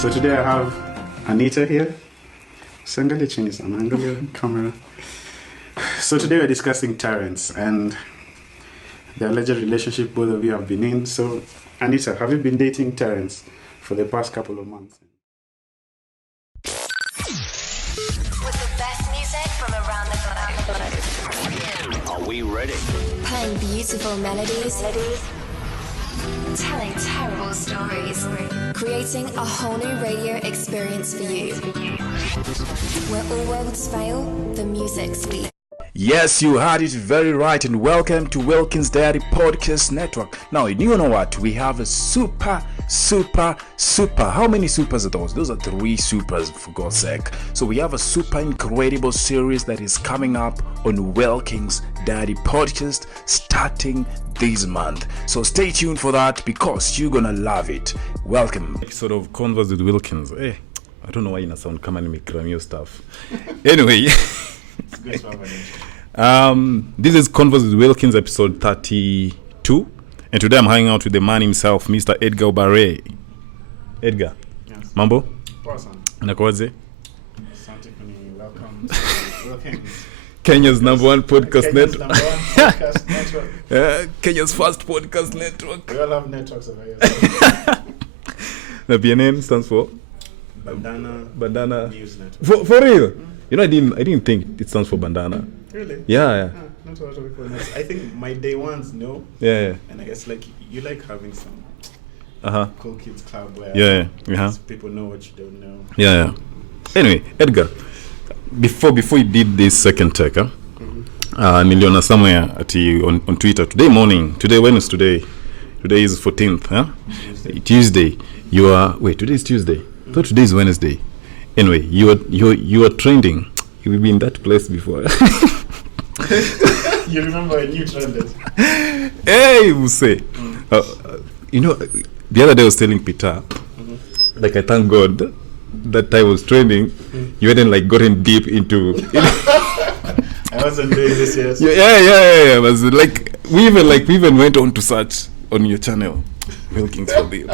So today I have Anita here. Sangalia chini sana, angalia camera. So today we're discussing Terrence and the alleged relationship both of you have been in. So Anita, have you been dating Terrence for the past couple of months? With the best music from around the globe. Are we ready? Playing beautiful melodies. Telling terrible stories. Creating a whole new radio experience for you. Where all worlds fail, the music speaks. Yes, you heard it very right, and welcome to Wilkins Podcast Network. Now, you know what? We have a super. How many supers are those? Those are 3 supers, for God's sake. So we have a super incredible series that is coming up on Wilkins Podcast starting this month. So stay tuned for that because you're gonna love it. Welcome. Episode of Convos with Wilkins. Hey, I don't know why you sound come and make your stuff. Anyway. This is Convos with Wilkins, episode 32, and today I'm hanging out with the man himself, Mr. Edgar Obare. Edgar, yes. Mambo? Awesome. Nakwaze? Welcome to Wilkins. Kenya's number one podcast network. Kenya's first podcast network. We all have networks over here. The BNN stands for? Bandana News Network. For real? You know, I didn't think it stands for bandana. Really? Yeah. Not a lot of people know. I think my day ones know. Yeah. And I guess like you like having some cool kids club where people know what you don't know. Yeah. Anyway, Edgar, before you did this second take, niliona somewhere on Twitter today morning. Today, when is today? Today is 14th, Tuesday. Today is Tuesday. I thought today is Wednesday. Anyway, you are trending. You've been in that place before. You remember when you trended? Hey, Muse. The other day I was telling Peter, like I thank God that I was trending. You hadn't gotten deep into. I wasn't doing this yet. Yeah. It was like we even went on to search on your channel, Wilkins Fadhili.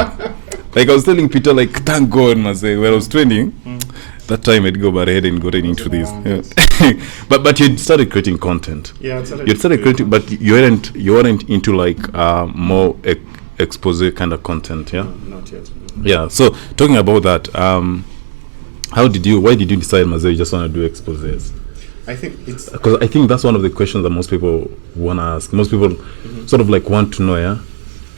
Like I was telling Peter, thank God, Mase, when I was training, that time I'd go ahead and got into this. Yeah. but you started creating content. Yeah, you started creating, but you weren't into more expose kind of content. Yeah, no, not yet. Yeah. So talking about that, why did you decide, Mase, you just want to do exposes? I think it's because I think that's one of the questions that most people want to ask. Most people sort of want to know. Yeah.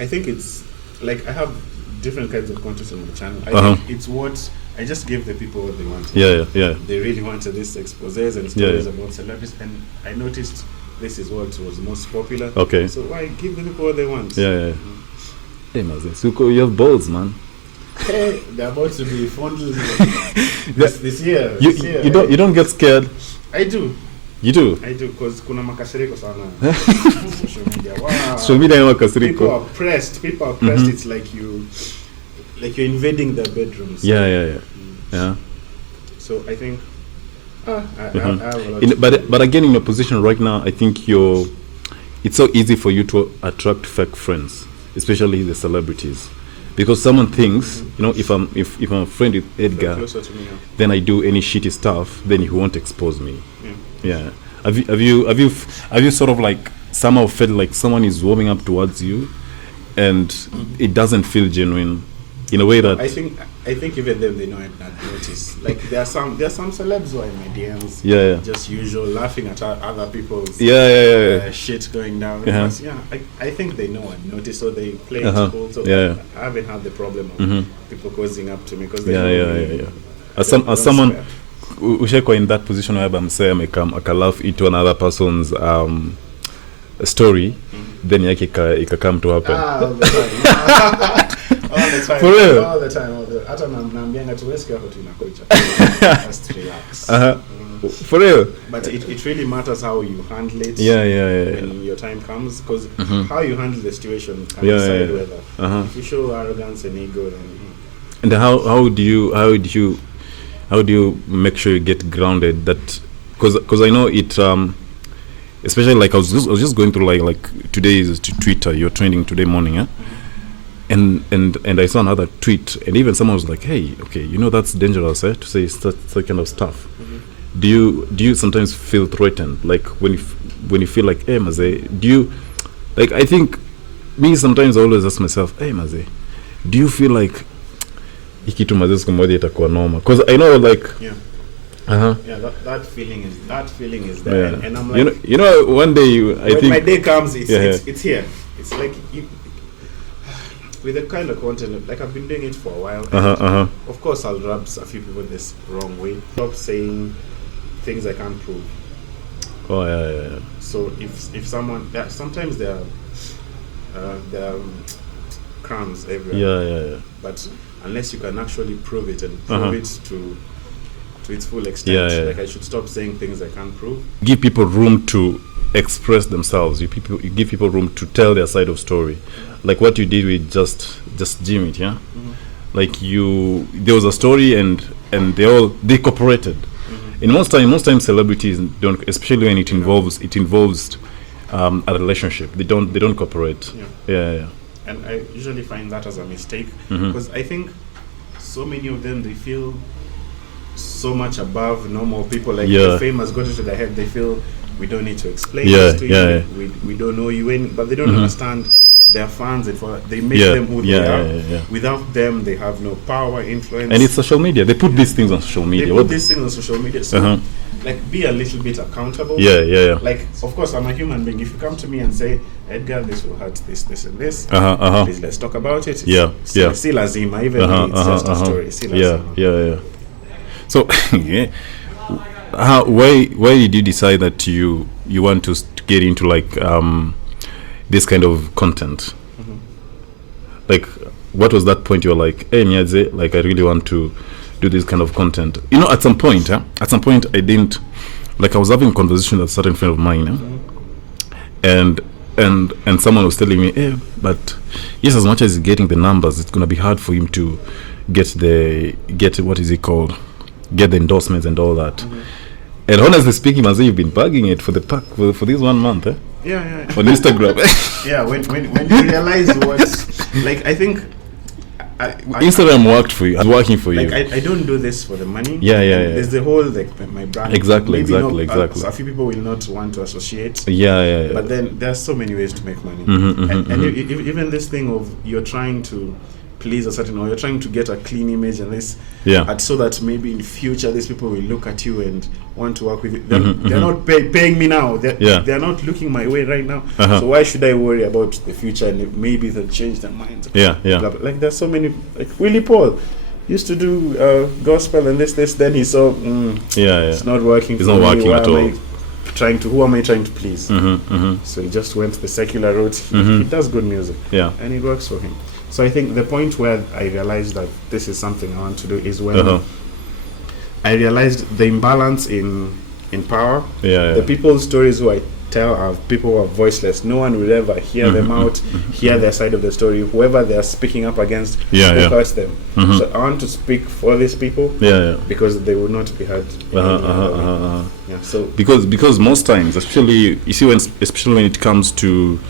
I think it's I have different kinds of content on my channel. I think it's what I just give the people what they want. Yeah. They really wanted this exposés and stories about celebrities, and I noticed this is what was most popular. Okay. So why give the people what they want? Yeah. Hey, Maze, Suko, you have balls, man. Hey, they're about to be fondled this year. You don't get scared. I do. You do? I do, because kuna makasiriko sana. Social media. Wow. Social media makasiriko. People are pressed. It's like you're invading their bedrooms. Yeah. So I think I have a lot but again, in your position right now, I think it's so easy for you to attract fake friends, especially the celebrities. Because someone thinks, if I'm a friend with Edgar, then I do any shitty stuff, then he won't expose me. Yeah. Have you sort of somehow felt like someone is warming up towards you, and it doesn't feel genuine, in a way that I think even them, they know I not notice. There are some celebs who are in my DMs. Yeah. Just usual laughing at other people's shit going down. I think they know I noticed, so they play it cool. So I haven't had the problem of people causing up to me because they know. As someone usheko in that position where I'm saying I can laugh into another person's story, then it come to happen. All the time. For real? All the time. Hata naambianga tu wewe hapo tunakocha. Just relax. For real? But it really matters how you handle it. When your time comes, because how you handle the situation can decide whether if you show arrogance and ego, then. And how do you make sure you get grounded? That because I know it. Especially I was just going through like today's Twitter. You're trending today morning, I saw another tweet, and even someone was like, "Hey, okay, that's dangerous, to say such kind of stuff." Mm-hmm. Do you sometimes feel threatened, like when you feel like, "Hey, Maze," do you like? I think me sometimes I always ask myself, "Hey, Maze, do you feel like ikitu Maze siku moja itakuwa normal?" Because I know, like, yeah. Yeah, that feeling is there, yeah. And I'm like, one day I think my day comes, it's here. It's like with the kind of content, like I've been doing it for a while. Of course, I'll rub a few people this wrong way. Stop saying things I can't prove. Oh yeah. So if someone, sometimes there are crumbs everywhere. Yeah. But unless you can actually prove it and prove it to its full extent, like I should stop saying things I can't prove. Give people room to express themselves. You give people room to tell their side of story, like what you did with just Jim it, yeah. Mm-hmm. Like there was a story and they cooperated. Mm-hmm. And most times celebrities don't, especially when it involves a relationship. They don't cooperate. Yeah. And I usually find that as a mistake, because I think so many of them, they feel so much above normal people. Like the fame has got into their head. They feel we don't need to explain this to you. We don't know you, but they don't understand their fans, and they make them who they are. Yeah. Without them, they have no power, influence. And it's social media. They put these things on social media. So like, be a little bit accountable. Yeah. Like, of course, I'm a human being. If you come to me and say, Edgar, this will hurt this, and this, please, let's talk about it. Still lazima, even though it's just a story. Still lazima. Yeah. So, why did you decide that you want to get into like this kind of content? Mm-hmm. Like, what was that point you were like, "Hey, Nyaze, like I really want to do this kind of content"? At some point I didn't, like, I was having a conversation with a certain friend of mine, and someone was telling me, "Hey, but yes, as much as he's getting the numbers, it's gonna be hard for him to get what is it called? Get the endorsements and all that." Mm-hmm. And honestly speaking, Maze, you've been bugging it for this 1 month, eh? Yeah. On Instagram. Yeah, when you realize what, like, I think Instagram worked for you. It's working for you. Like, I don't do this for the money. Yeah. There's the whole, like, my brand. Exactly. A few people will not want to associate. Yeah. But then there's so many ways to make money. And even this thing of you're trying to please a certain, or you're trying to get a clean image and this, so that maybe in future these people will look at you and want to work with you. They're not paying me now. They're not looking my way right now. So why should I worry about the future, and maybe they'll change their minds? Like, there's so many, like Willie Paul used to do gospel and this, then he saw it's not working. It's not working at all. Who am I trying to please? So he just went the secular route. He does good music, and it works for him. So I think the point where I realized that this is something I want to do is when I realized the imbalance in power. The people's stories who I tell are people who are voiceless. No one will ever hear them out, hear their side of the story. Whoever they are speaking up against will hurt them. So I want to speak for these people because they will not be heard. So because most times, especially when it comes to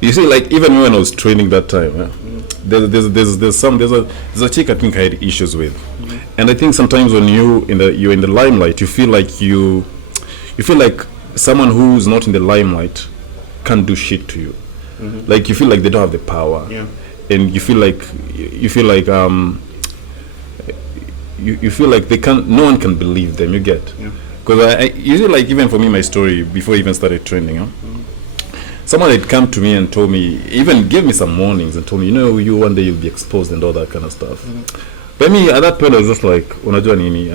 you see, like, even when I was training that time, there's a chick I think I had issues with, and I think sometimes when you're in the limelight, you feel like someone who's not in the limelight can't do shit to you. Like, you feel like they don't have the power, and you feel like they can't. No one can believe them. You get, because I usually, like, even for me, my story before I even started training, someone had come to me and told me, even gave me some warnings and told me, you one day you'll be exposed and all that kind of stuff. But me, at that point, I was just like, unajua nini,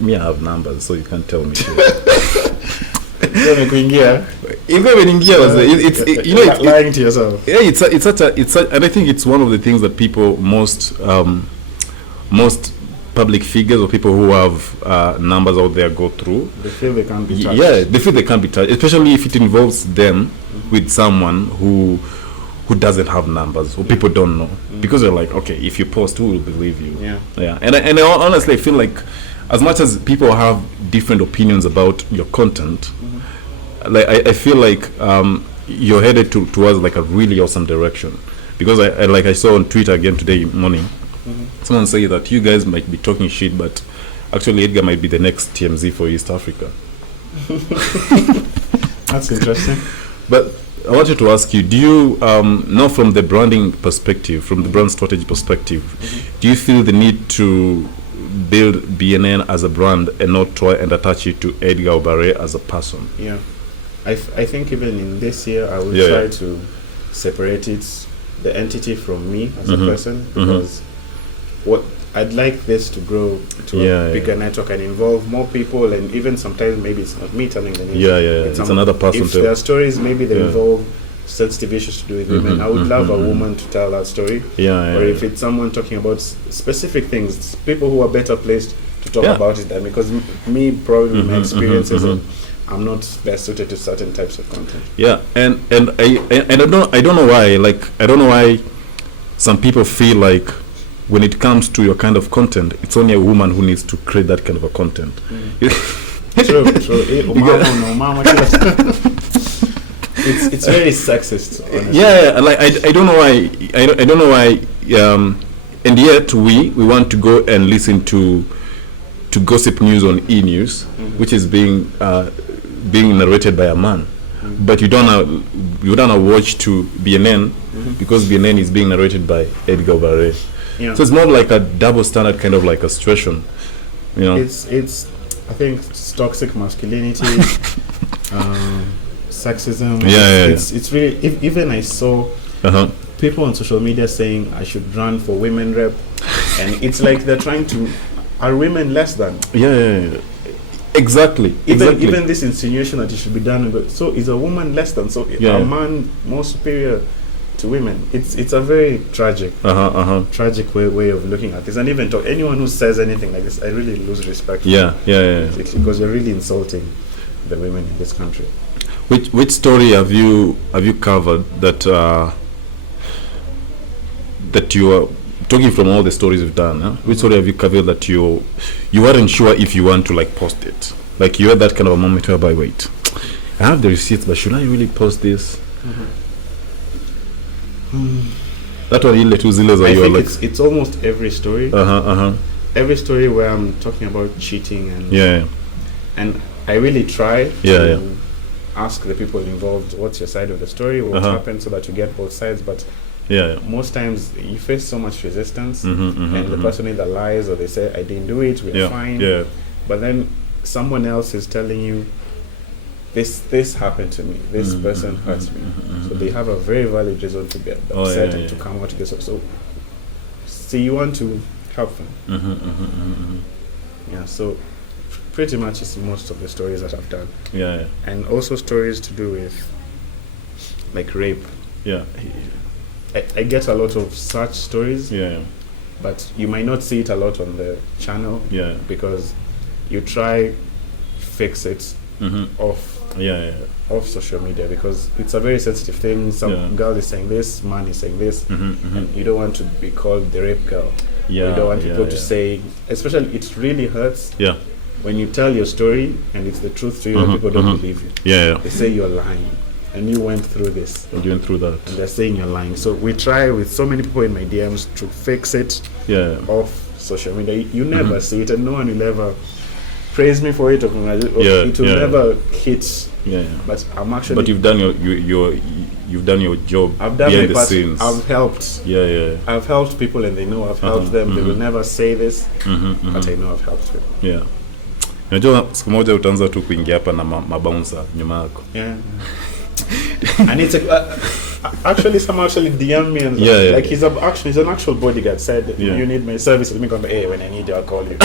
me, I have numbers, so you can't tell me. It's lying to yourself. Yeah, it's such, and I think it's one of the things that people most public figures or people who have numbers out there go through. They feel they can't be touched. Yeah, they feel they can't be touched, especially if it involves them with someone who doesn't have numbers, or people don't know, because they're like, okay, if you post, who will believe you? Yeah. And I honestly feel like, as much as people have different opinions about your content, like I feel like you're headed towards like a really awesome direction. Because I saw on Twitter again today morning, someone say that you guys might be talking shit, but actually Edgar might be the next TMZ for East Africa. That's interesting. But I wanted to ask you, do you know, from the branding perspective, from the brand strategy perspective, do you feel the need to build BNN as a brand and not try and attach it to Edgar Obare as a person? Yeah, I think even in this year I will try to separate the entity from me as a person, because what I'd like this to grow to a bigger network and involve more people, and even sometimes maybe it's not me telling the news. It's another person. If there are stories, maybe they involve sensitive issues to do with women. I would love a woman to tell that story. Or if it's someone talking about specific things, people who are better placed to talk about it than me, because me probably my experiences and I'm not best suited to certain types of content. Yeah, and I don't know why. Like, I don't know why some people feel like when it comes to your kind of content, it's only a woman who needs to create that kind of a content. True. It's very sexist, honestly. Yeah, like I don't know why. I don't know why. And yet we want to go and listen to gossip news on E News, which is being narrated by a man. But you don't watch to BNN because BNN is being narrated by Edgar Obare. So it's more like a double standard kind of like a situation, you know. It's I think it's toxic masculinity, sexism. It's really even I saw people on social media saying I should run for women rep, and it's like they're trying to, are women less than? Exactly. Even this insinuation that it should be done, but so is a woman less than? So a man more superior to women? It's a very tragic way of looking at this. And even anyone who says anything like this, I really lose respect for because you're really insulting the women in this country. Which story have you covered that you are talking from all the stories you've done? Which story have you covered that you weren't sure if you want to like post it? Like you had that kind of a moment whereby, wait, I have the receipts, but should I really post this? That one really too zealous. I think like it's almost every story. Every story where I'm talking about cheating and I really try to ask the people involved, what's your side of the story, what happened, so that you get both sides. But most times you face so much resistance, and the person either lies or they say I didn't do it, we're fine. But then someone else is telling you this happened to me, this person hurts me, so they have a very valid reason to be upset and to come out to this. So you want to help them. So pretty much it's most of the stories that I've done. And also stories to do with like rape. I get a lot of such stories, but you might not see it a lot on the channel, because you try fix it off social media, because it's a very sensitive thing. Some girl is saying this, man is saying this, and you don't want to be called the rape girl. You don't want people to say, especially it really hurts when you tell your story and it's the truth to you and people don't believe you. They say you're lying. And you went through this. And you went through that. And they're saying you're lying. So we try with so many people in my DMs to fix it off social media. You never see it, and no one will ever praise me for it, or it will never hit. But I'm actually. But you've done you've done your job. I've done behind my part. the scenes. I've helped. I've helped people, and they know I've helped them. They will never say this, but I know I've helped people. Unajua siku moja utaanza tu kuingia hapa na mabouncer nyuma yako. And it's actually someone actually DM me and like he's an actual bodyguard, said you need my services. Me come, hey, when I need you I'll call you.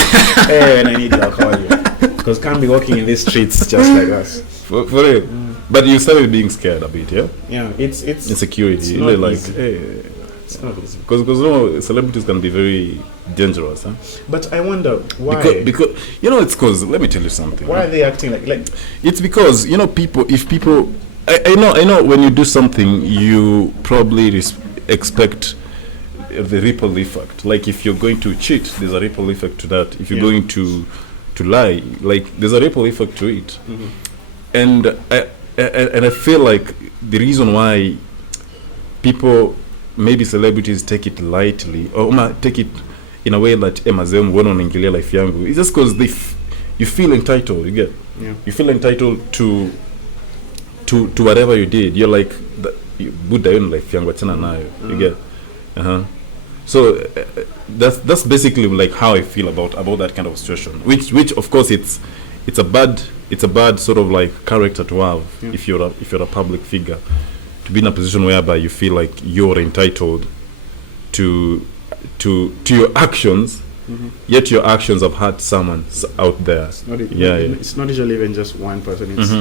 Hey, when I need you I'll call you, because can't be walking in these streets just like us. For real. But you started being scared a bit, it's insecurity. It's not like easy. It's not easy. Because celebrities can be very dangerous, But I wonder why. Because it's because, let me tell you something. Why are they acting like? It's because people. I know when you do something, you probably expect the ripple effect. Like if you're going to cheat, there's a ripple effect to that. If you're going to lie, like there's a ripple effect to it. And and I feel like the reason why people, maybe celebrities, take it lightly or take it in a way that mazem wona unaingilia life yangu, it's just because you feel entitled. You get, you feel entitled to whatever you did. You're like, Buddha in life yangu achana nayo. You get, so that's basically like how I feel about that kind of situation. Which of course it's a bad sort of like character to have if you're a public figure, to be in a position whereby you feel like you're entitled to your actions, yet your actions have hurt someone out there. It's not usually even just one person. It's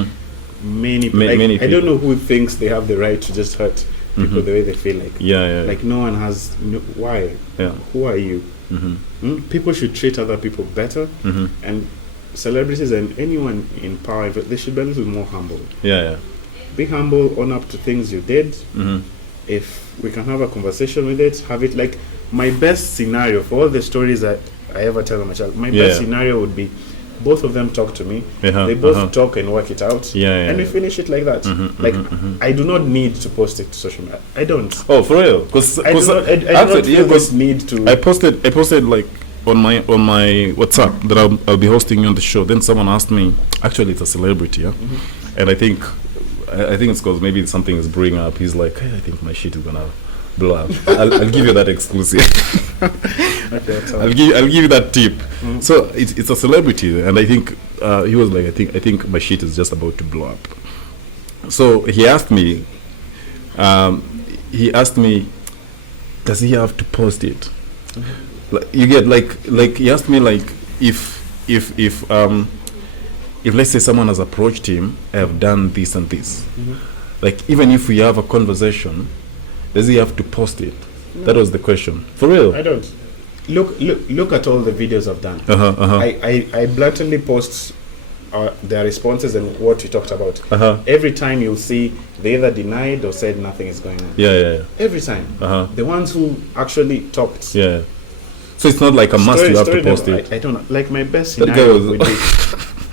many people. Many I don't know who thinks they have the right to just hurt people the way they feel like. Like no one has. Why? Who are you? People should treat other people better, and celebrities and anyone in power, they should be a little more humble. Be humble, own up to things you did. If we can have a conversation with it, have it. Like my best scenario for all the stories that I ever tell my child, my best scenario would be both of them talk to me, they both talk and work it out, and we finish it like that. I do not need to post it to social media. I don't. Oh, for real? Because I do not feel this need to. I posted like on my WhatsApp that I'll be hosting on the show. Then someone asked me, actually it's a celebrity, and I think it's because maybe something is brewing up. He's like, hey, I think my shit is gonna blow up. I'll give you that exclusive. Okay, I'll give you that tip. So it's a celebrity, and I think he was like, I think my shit is just about to blow up. So he asked me, does he have to post it? Like, you get like he asked me like if let's say someone has approached him, I have done this and this. Like even if we have a conversation, does he have to post it? No. That was the question. For real? I don't. Look at all the videos I've done. I blatantly post their responses and what we talked about. Every time you'll see they either denied or said nothing is going on. Every time. The ones who actually talked. So it's not like a must you have to post it. I don't know. Like my best scenario would be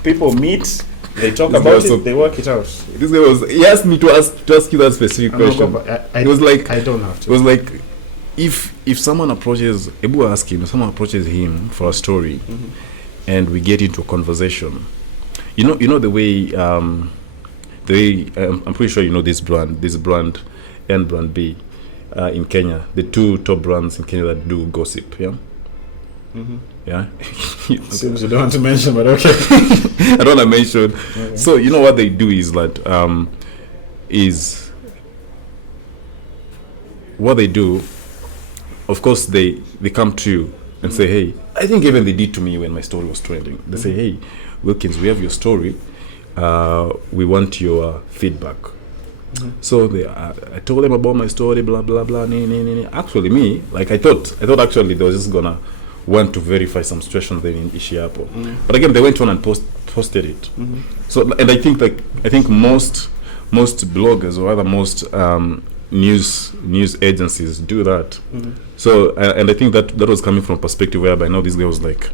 people meet, they talk about it, they work it out. This guy he asked me to ask you that specific question. It was like, I don't have to. It was like, if someone approaches, Ebu asked him, if someone approaches him for a story, and we get into a conversation, you know the way I'm pretty sure you know this brand and brand B in Kenya, the two top brands in Kenya that do gossip, Seems you don't want to mention, but okay. I don't want to mention. Okay. So you know what they do is that what they do, of course they come to you and say, hey, I think even they did to me when my story was trending. They say, hey, Wilkins, we have your story, we want your feedback. So I told them about my story, blah blah blah. Actually, me, like I thought actually they were just gonna want to verify some situations there in Ishiapo, but again they went on and posted it. So, and I think most bloggers or other most news agencies do that. So and I think that was coming from a perspective whereby now this guy was like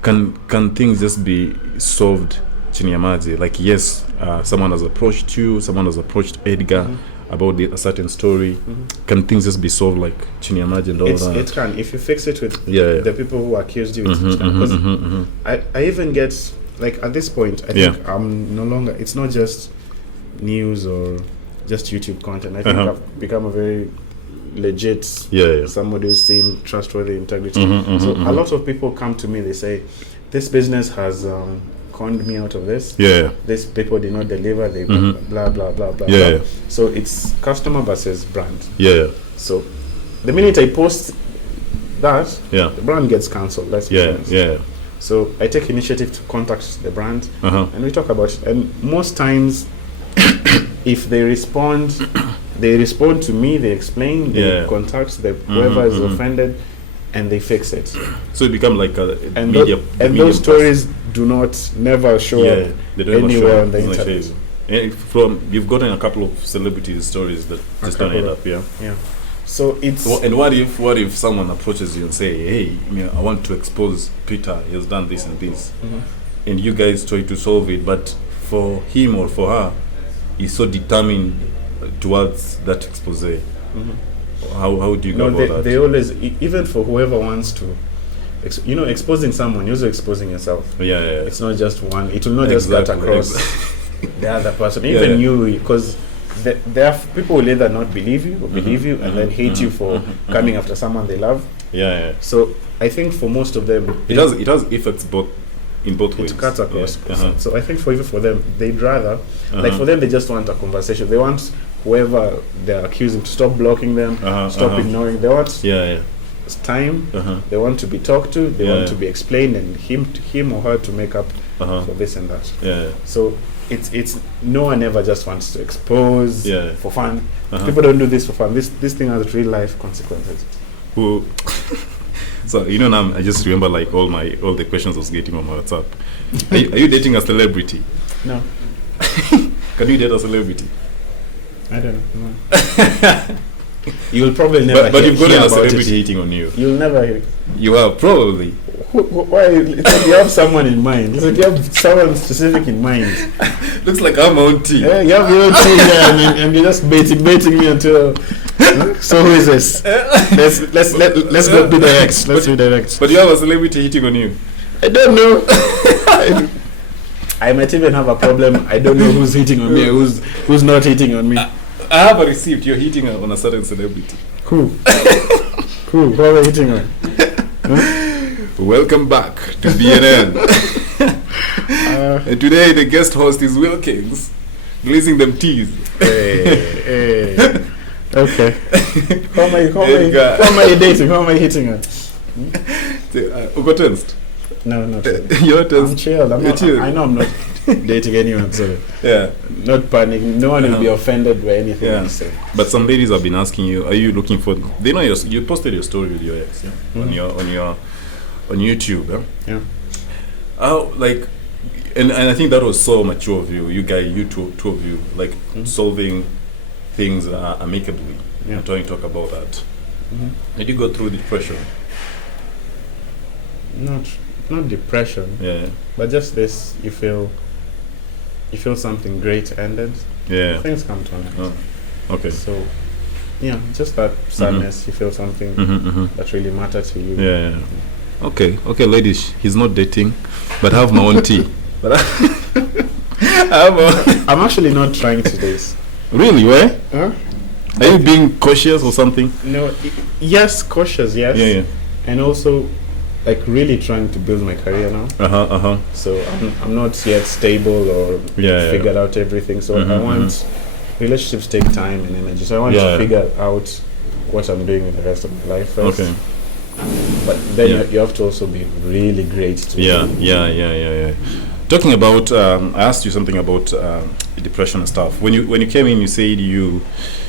can things just be solved chini ya maji? Like yes, someone has approached you, someone has approached Edgar about a certain story. Can things just be solved like chini ya maji and all that? It can, if you fix it with the people who accused you. Because I even get, like at this point, I think I'm no longer, it's not just news or just YouTube content. I think I've become a very legit somebody who's seen trustworthy integrity. So a lot of people come to me, they say, this business has conned me out of this. These people did not deliver. They blah blah blah blah. So it's customer versus brand. So the minute I post that, the brand gets cancelled. That's So I take initiative to contact the brand and we talk about it. And most times, if they respond to me. They explain. They contact whoever is offended, and they fix it. So it become like a media. And those stories never show up anywhere on the internet. You've gotten a couple of celebrity stories that just don't end up. So it's and what if someone approaches you and say, hey, I want to expose Peter, he has done this and this, and you guys try to solve it, but for him or for her is so determined towards that expose. How do you go about that? They always, even for whoever wants to, exposing someone, you're also exposing yourself. Yeah. It's not just one. It will not just cut across the other person. Even you, because there are people will either not believe you or believe you and then hate you for coming after someone they love. Yeah. So I think for most of them, it has effects in both ways. It cuts across. So I think for them, they'd rather, like for them, they just want a conversation. They want whoever they're accusing to stop blocking them, stop ignoring. They want time. They want to be talked to. They want to be explained, and him or her to make up for this and that. So it's no one ever just wants to expose for fun. People don't do this for fun. This thing has real life consequences. So now I just remember like all the questions I was getting on my WhatsApp. Are you dating a celebrity? No. Can you date a celebrity? I don't know. You'll probably never. But you've gotten a celebrity hating on you. You'll never hear. You have probably. Why? It's like you have someone in mind. It's like you have someone specific in mind. Looks like I'm on tea. Yeah, you have your own tea here, and you're just baiting me until. So who is this? Let's go be direct. Let's be direct. But you have a celebrity hitting on you. I don't know. I might even have a problem. I don't know who's hitting on me, who's not hitting on me. I have a receipt. You're hitting on a certain celebrity. Cool. Who are we hitting on? Welcome back to BNN. And today the guest host is Wilkins, releasing them teas. Hey. Okay. How am I dating? How am I hitting her? Uko tensed? No, not You're tensed. I'm chilled. I know I'm not dating anyone, so not panicking. No one will be offended by anything you say. But some ladies have been asking you, are you looking for? They know you posted your story with your ex on YouTube. Yeah. How and I think that was so mature of you. You two of you, solving things amicably. I'm trying to talk about that. Did you go through depression? Not depression. Yeah. But just this, you feel something great ended. Yeah. Things come to an end. Oh. Okay. So just that sadness. You feel something that really mattered to you. Yeah. Okay, ladies. He's not dating, but I have my own tea. But I'm actually not trying to date. Really? Why? Huh? Are you being cautious or something? No. Yes, cautious. Yes. Yeah. And also, really trying to build my career now. So I'm not yet stable or figured out everything. So I want relationships take time and energy. So I want to figure out what I'm doing with the rest of my life first. Okay. But then you have to also be really great to Yeah. Talking about, I asked you something about depression and stuff. When you came in, you said you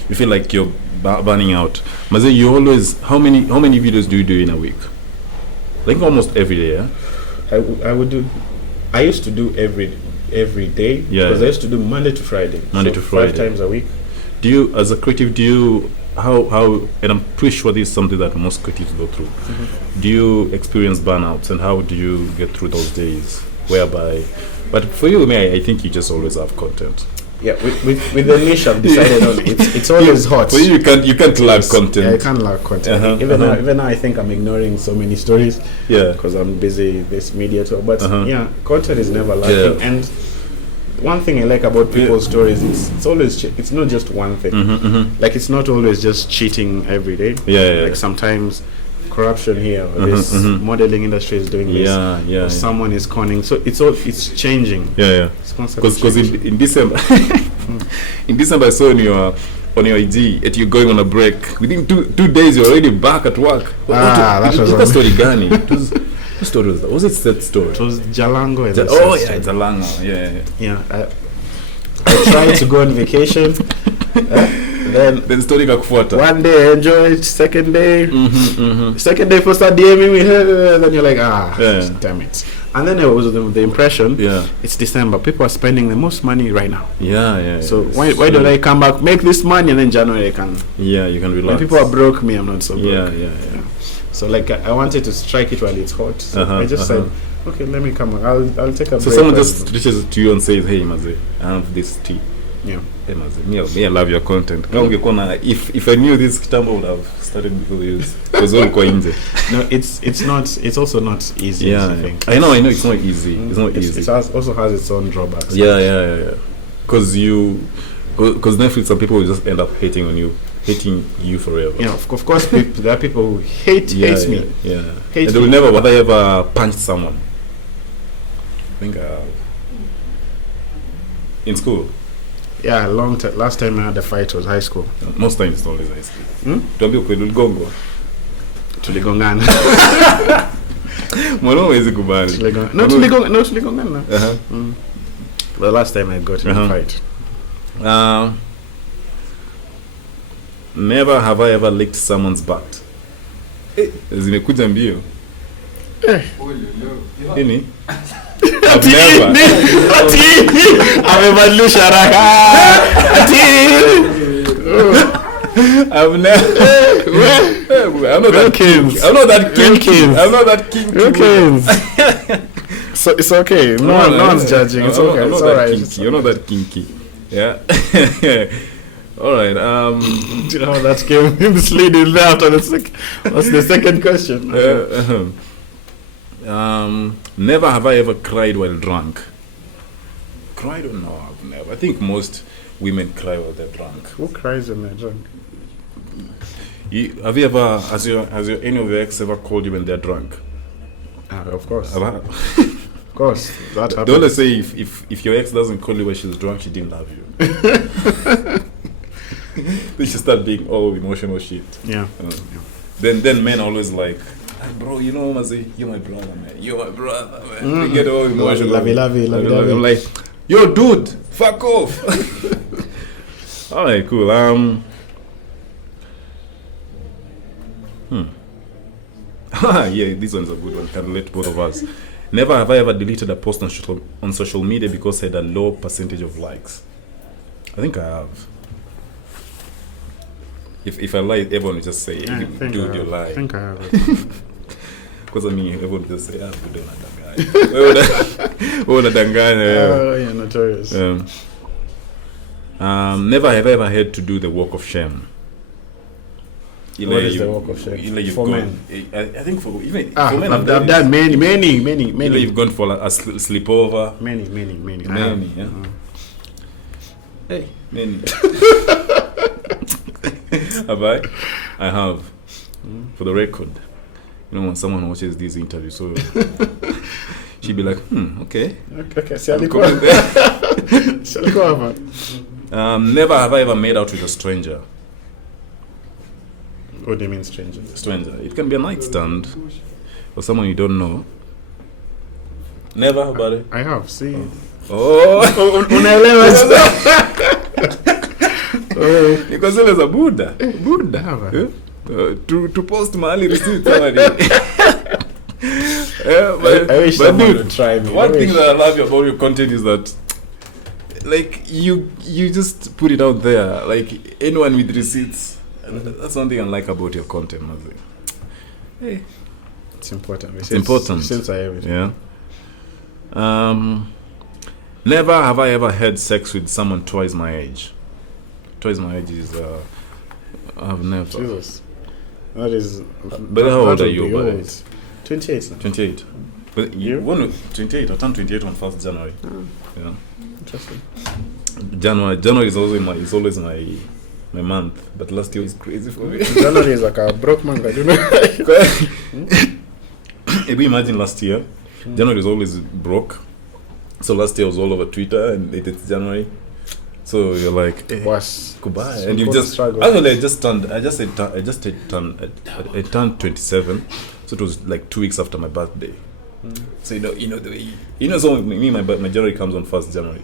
feel like you're burning out. Maze, you always, how many videos do you do in a week? Like almost every day. Yeah? I used to do every day. Because I used to do Monday to Friday. 5 times a week. Do you, as a creative, how and I'm pretty sure this is something that most creatives go through. Do you experience burnouts, and how do you get through those days? But for you, I think you just always have content. Yeah, with the niche I've decided on, it's always hot. For you can't lack content. Yeah, I can't lack content. Even now, I think I'm ignoring so many stories. Yeah, because I'm busy this media tour. But content is never lacking. And one thing I like about people's stories is it's always it's not just one thing. Like it's not always just cheating every day. Like sometimes corruption here, or this modeling industry is doing this, or someone is conning. So it's changing. Because in December, in December I saw on your IG that you're going on a break. Within two days you're already back at work. That was a story. Gani? What story was that? Was it that story? It was Jalango. It's Jalango. Yeah. I tried to go on vacation. Then story kakufuata. One day I enjoyed, second day first start DMing me, then you're like, damn it. And then it was the impression, it's December, people are spending the most money right now. So why don't I come back, make this money, and then January you can relax. When people are broke, I'm not so broke. So I wanted to strike it while it's hot. So I just said, okay, let me come on. I'll take a So break. someone just reaches to you and says, hey Maze, I have this tea. Yeah. Hey Maze, me I love your content. If I knew this kitambo would have started before this. Because all kwa nje. No, it's also not easy as you think. I know it's not easy. It's not easy. It also has its own drawbacks. Yeah. Because Netflix, some people will just end up hating you forever. Yeah, of course, there are people who hate me. Yeah. Hate and they will me. never, but they ever punch someone. I think in school. Yeah, last time I had a fight was high school. Most times it's always high school. Tuambie ukweli uligongo. Tuligongana. Mbona huwezi kubali? Tuligongana. The last time I got in a fight. Never have I ever licked someone's butt. Zimekuja mbio. Nini? I've never. Amebadilisha haraka. I've never. I'm not that kinky. I'm not that kinky. So it's okay. No one's judging. It's okay. I'm not It's that alright. kinky. You're not that kinky. Yeah. All right. Do you know how that came misleading there after the second? What's the second question? Never have I ever cried while drunk. Cried or no? I've never. I think most women cry while they're drunk. Who cries when they're drunk? Have you ever, has any of your ex ever called you when they're drunk? Of course. Of course. That happens. They always say if your ex doesn't call you when she's drunk, she didn't love you. They should start being all emotional shit. Yeah. Then men are always like, bro, you know, Mazi, you're my brother, man. You're my brother, man. They get all emotional. Lovey. I'm like, yo, dude, fuck off. All right, cool. Yeah, this one's a good one. Can relate to both of us. Never have I ever deleted a post on social media because I had a low percentage of likes. I think I have. If I lie, everyone will just say, dude, you lie. I think I have. Because I mean, everyone will just say, good on that guy. Oh, yeah, notorious. Never have I ever had to do the walk of shame. What is the walk of shame? For men? I think for even for men, I've done many. You've gone for a sleepover. Many. Yeah. Hey, many. Have I? I have. For the record, you know, when someone watches these interviews, so she'd be like, okay. Never have I ever made out with a stranger. What do you mean stranger? Stranger. It can be a nightstand or someone you don't know. Never about it. I have. See. Because there is a Buddha. Buddha. To post mahali receipt. I wish someone would try me. One thing that I love about your content is that, like, you just put it out there. Like, anyone with receipts. That's one thing I like about your content, Mazi. Hey, it's important. It's important. Since I everything. Yeah. Never have I ever had sex with someone twice my age. Twice my age is I've never. Jesus. That is. But how old are you? 28 now. 28. But you won 28. I turned 28 on 1st January. Yeah. Interesting. January is always my month, but last year was crazy for me. January is like a broke month, I don't know. If we imagine last year, January is always broke. So last year was all over Twitter, and it's January. So you're like, goodbye, and you just struggle. Actually, I turned 27, so it was like 2 weeks after my birthday. So you know the way so me my January comes on 1st January.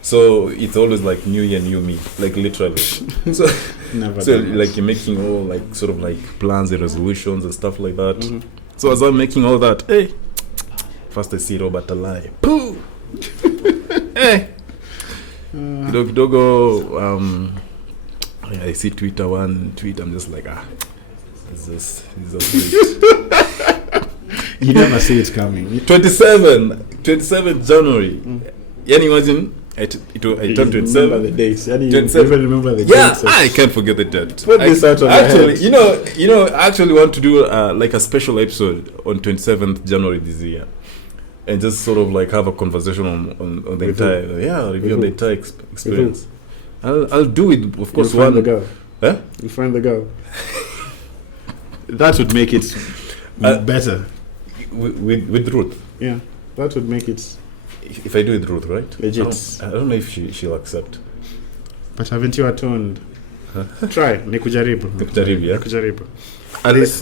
So it's always like new year, new me, like literally. So like you're making all like sort of like plans and resolutions and stuff like that. So as I'm making all that, hey, first I see Robert alive. Pooh. Hey. Kidogo, I see one tweet, I'm just like, this is great. You never see it coming. 27 January. Can you imagine? I turned 27. Remember the dates. You 27. even remember the Yeah, dates. I can't forget the date. Put this out of actually, your head. I actually want to do like a special episode on 27th January this year, and just sort of like have a conversation on the With entire review on the entire experience. I'll do it, of course. You'll find the girl. Huh? You find the girl. That would make it better. With Ruth. Yeah, that would make it If I do it Ruth, right? legit. I don't know if she'll accept. But haven't you atoned? Try. Nikujaribu. Nikujaribu, yeah. Nikujaribu.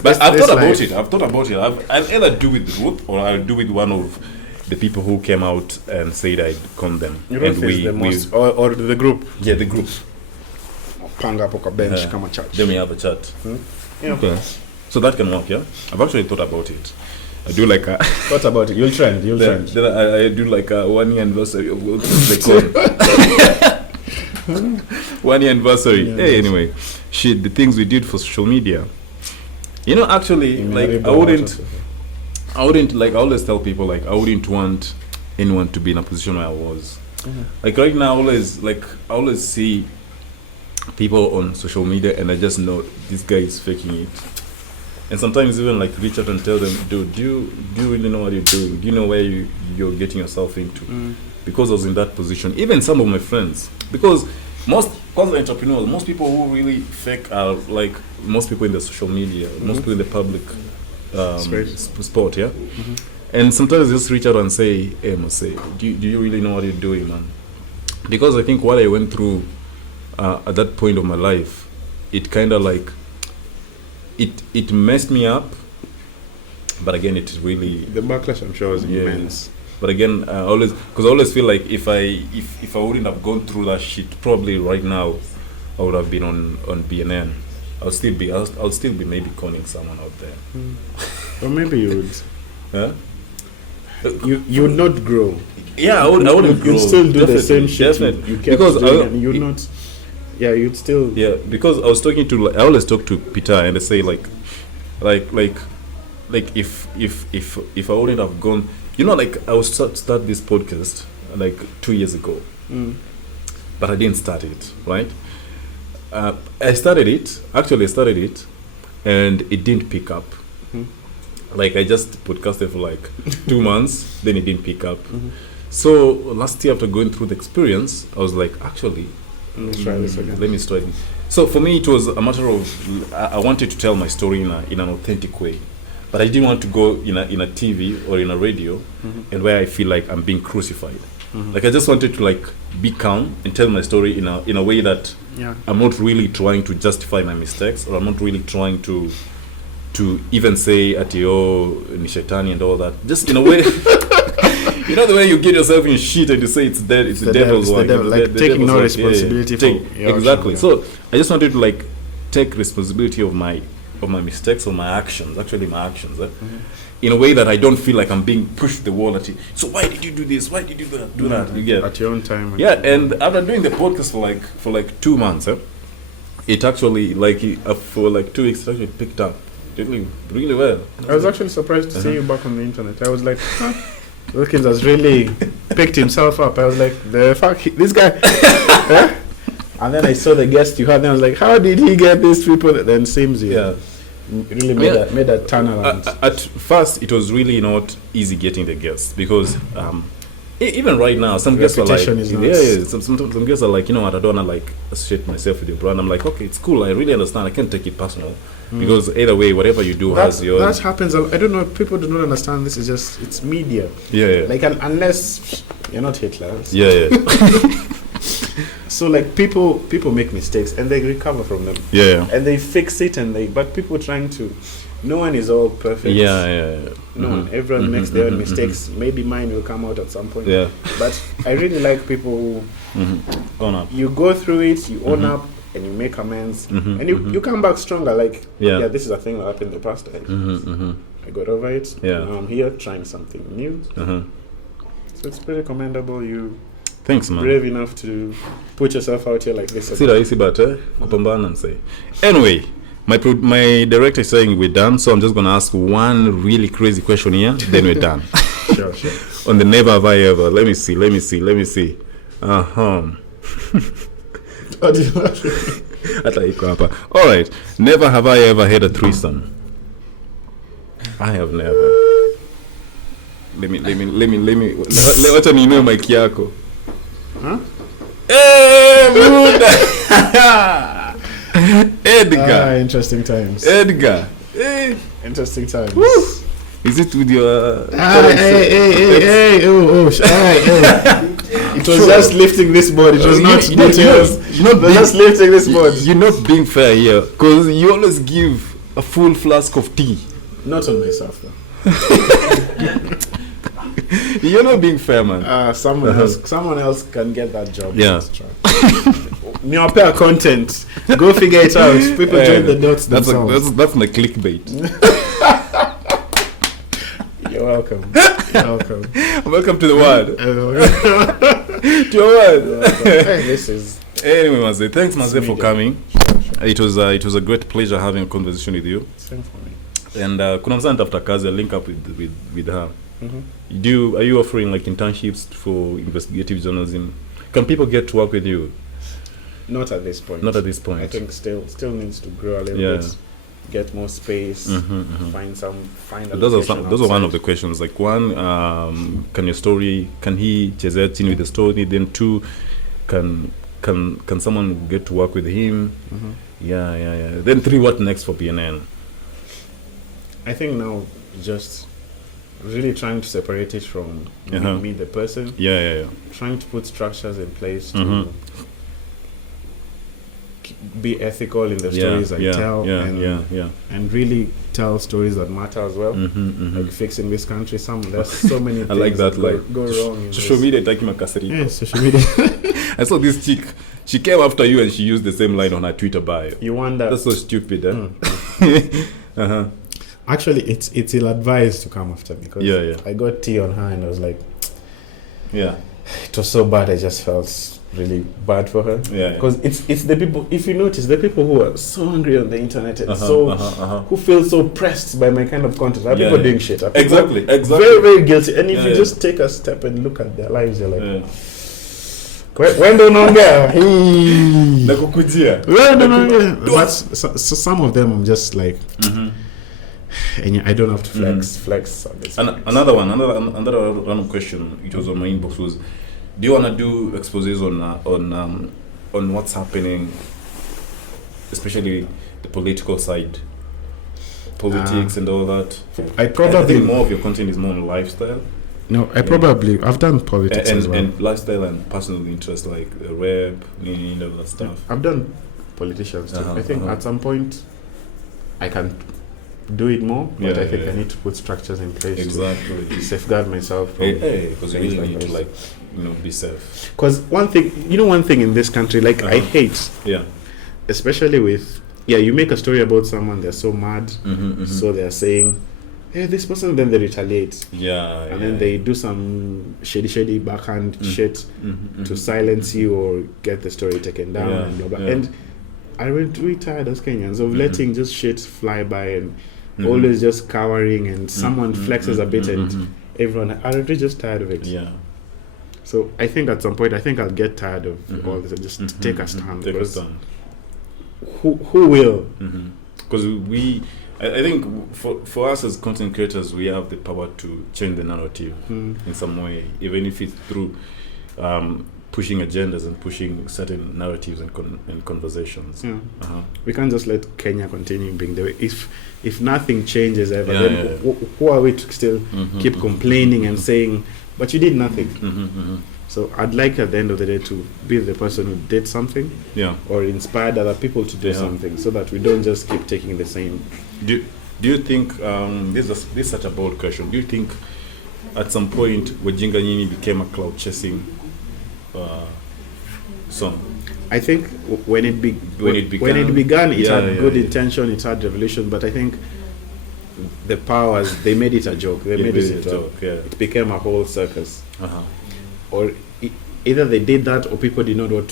But I've thought about it. I'll either do with Ruth or I'll do with one of the people who came out and said I'd con them. Ruth is the most, or the group. Yeah, the group. Panga hapo kwa bench kama church. Then we have a chat. Yeah. Okay. So that can work, yeah? I've actually thought about it. I do like a... What about it? You'll trend. Then I do like a 1 year anniversary of the con. 1 year anniversary. Yeah, hey, anyway. Shit, the things we did for social media. Actually, like, I wouldn't, like, I always tell people, like, I wouldn't want anyone to be in a position where I was. Like, right now, I always see people on social media and I just know this guy is faking it. And sometimes even like reach out and tell them, dude, do you really know what you're doing? Do you know where you're getting yourself into? Because I was in that position. Even some of my friends, because entrepreneurs, most people who really fake are like most people in the social media, most people in the public sport, yeah. And sometimes I just reach out and say, hey, do you really know what you're doing, man? Because I think what I went through at that point of my life, it kind of like it messed me up, but again, it really the backlash, I'm sure, was immense. But again, I always feel like if I wouldn't have gone through that shit, probably right now I would have been on BNN. I'll still be maybe conning someone out there. Or maybe you would. Huh? You would not grow. Yeah, I wouldn't grow. You'd still do the same shit Definitely. you kept doing, and you'd not. Yeah, you'd still. Yeah, because I was talking to, I always talk to Peter and I say like if I wouldn't have gone, like I was start this podcast like 2 years ago, but I didn't start it, right? I started it, and it didn't pick up. Like I just podcasted for like 2 months, then it didn't pick up. So last year after going through the experience, I was like, actually, Let's try this again. let me try it. So for me, it was a matter of I wanted to tell my story in an authentic way, but I didn't want to go in a TV or in a radio, and where I feel like I'm being crucified. Like I just wanted to like be calm and tell my story in a way that I'm not really trying to justify my mistakes, or I'm not really trying to even say atio ni shetani and all that. Just in a way. You know the way you get yourself in shit and you say it's the devil's work. Like taking no responsibility for your exactly. action, So I just wanted to like take responsibility of my mistakes or my actions. Actually, my actions, in a way that I don't feel like I'm being pushed the wall at you. So why did you do this? Why did you do that? You get at your own time. Yeah, and after doing the podcast for like 2 months, it actually for like 2 weeks it actually picked up really well. I was actually surprised to see you back on the internet. I was like, Wilkins has really picked himself up. I was like, the fuck, this guy. And then I saw the guest you had, and I was like, how did he get these people? Then seems really made that turnaround. At first, it was really not easy getting the guests because even right now, some guests are like, some guests are like, you know what, I don't want to like associate myself with your brand. I'm like, okay, it's cool. I really understand. I can't take it personal. Because either way, whatever you do has your... That happens. I don't know. People do not understand this. It's media. Yeah. Like, unless you're not Hitler. So. Yeah. So, like, people make mistakes and they recover from them. Yeah. And they fix it but people trying to... No one is all perfect. Yeah. No one. Everyone makes their own mistakes. Maybe mine will come out at some point. Yeah. But I really like people who... Own up. You go through it, you own up, and you make amends, and you come back stronger. Like, this is a thing that happened in the past. I got over it. Yeah. Now I'm here trying something new. So it's pretty commendable. Thanks, man. Brave enough to put yourself out here like this. Si rahisi but kupambana and say. Anyway, My director is saying we're done, so I'm just gonna ask one really crazy question here, then we're done. Sure. On the never have I ever. Let me see. All right. Never have I ever had a threesome. I have never. Let me. Let me know my Kiako. Huh? Hey, Edgar. Interesting times. Edgar. Hey. Interesting times. Woo. Is it with your? Hey! It was just lifting this board. It was not details. Just lifting this board. You're not being fair here, because you always give a full flask of tea. Not on myself, though. You're not being fair, man. Someone else can get that job. Yeah. Neopia content. Go figure it out. People join the dots themselves. That's my clickbait. You're welcome. Welcome to the world. To your world. Hey, this is. Anyway, Maze, thanks, Maze, for coming. Sure. It was a great pleasure having a conversation with you. Same for me. And kuna msana after kazi, I'll link up with her. Mm-hmm. Are you offering like internships for investigative journalism? Can people get to work with you? Not at this point. Not at this point. I think still needs to grow a little bit. Get more space. Find a those are one of the questions. Like one, can he chezet in with the story? Then two, can someone get to work with him? Yeah. Then three, what next for PNN? I think now just really trying to separate it from me, the person. Yeah. Trying to put structures in place to be ethical in the stories I tell and really tell stories that matter as well. Like fixing this country. There's so many things I like that go wrong in social media. Social media. I saw this chick. She came after you and she used the same line on her Twitter bio. You wonder. That's so stupid, Actually, it's ill-advised to come after me because I got tea on her and I was like, it was so bad. I just felt really bad for her. Because it's the people. If you notice, the people who are so angry on the internet and who feel so pressed by my kind of content are people doing shit. Are Exactly. Very, very guilty. And if you just take a step and look at their lives, you're like. When don't know so some of them I'm just like and I don't have to flex on this. Another random question, it was on my inbox, was do you want to do exposés on what's happening, especially the political side, politics and all that? I think more of your content is more on lifestyle. No, I've done politics as well. And lifestyle and personal interest, like rap, all that stuff. I've done politicians too. I think at some point I can do it more, but I think I need to put structures in place to safeguard myself. Because you really need to be safe. Because one thing in this country, like I hate, especially with you make a story about someone, they're so mad, so they're saying, hey, this person, then they retaliate. And then they do some shady backhand shit to silence you or get the story taken down. And I went really tired as Kenyans of letting just shit fly by and always just cowering and someone flexes a bit and everyone, I'm really just tired of it. So I think at some point, I'll get tired of all this and just take a stand. Who will? Because I think for us as content creators, we have the power to change the narrative in some way, even if it's through pushing agendas and pushing certain narratives and conversations. We can't just let Kenya continue being the way. If nothing changes ever, then who are we to still keep complaining and saying, but you did nothing? So I'd like at the end of the day to be the person who did something or inspired other people to do something, so that we don't just keep taking the same. Do you think this is such a bold question? Do you think at some point Wajinga Nyini became a cloud chasing song? I think when it began, it had good intention, it had revolution, but I think the powers, they made it a joke. They made it a joke. It became a whole circus. Or either they did that, or people did not know what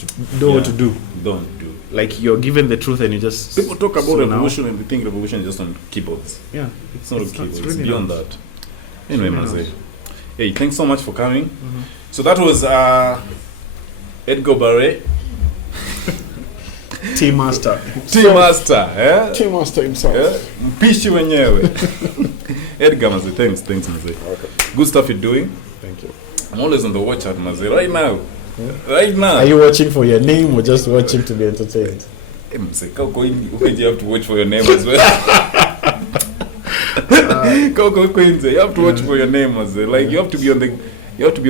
to do. Don't do. like you're given the truth and you just People talk about so revolution and we think revolution is just on keyboards. Yeah, It's not on keyboards. It's really beyond not. that. Anyway, really Maze. not. Hey, thanks so much for coming. So that was Edgar Obare, Tea master. Tea Master. Yeah? Tea master himself. Yeah? Mpishi wenyewe. Edgar, Maze, thanks, Maze. Good stuff you're doing. Thank you. I'm always on the watch out, Maze. Right now. Right now. Are you watching for your name or just watching to be entertained? Hey, Maze, you have to watch for your name as well. You have to watch for your name, Maze. Like you have to be on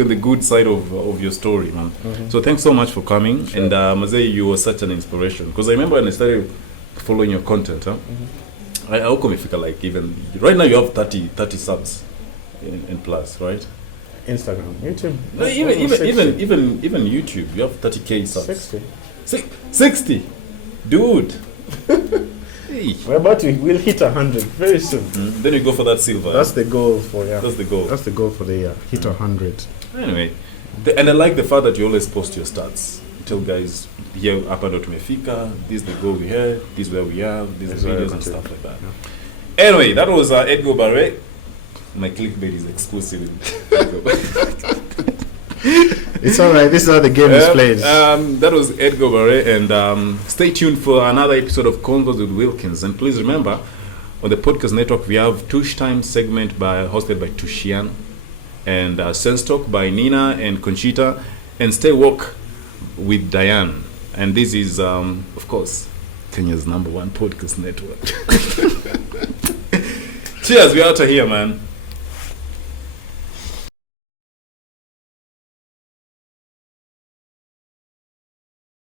the good side of your story, man. So thanks so much for coming. Sure. And Maze, you were such an inspiration because I remember when I started following your content, I how come if you like even right now you have 30 subs in plus, right? Instagram, YouTube. No, even YouTube, you have 30k subs. 60, dude. Hey. We'll hit 100 very soon. Then you go for that silver. That's the goal for That's the goal. That's the goal for the year. Hit 100. Anyway, and I like the fact that you always post your stats. You tell guys here hapa ndo tumefika. This is the goal we had. This is where we are. These are videos and stuff like that. Yeah. Anyway, that was Edgar Obare. My clickbait is exclusive. It's alright. This is how the game is played. That was Edgar Obare, and stay tuned for another episode of Convos with Wilkins. And please remember, on the podcast network, we have Tush Time segment hosted by Tushian, and Sense Talk by Nina and Conchita, and Stay Woke with Diane. And this is, of course, Kenya's #1 podcast network. Cheers, we're out of here, man.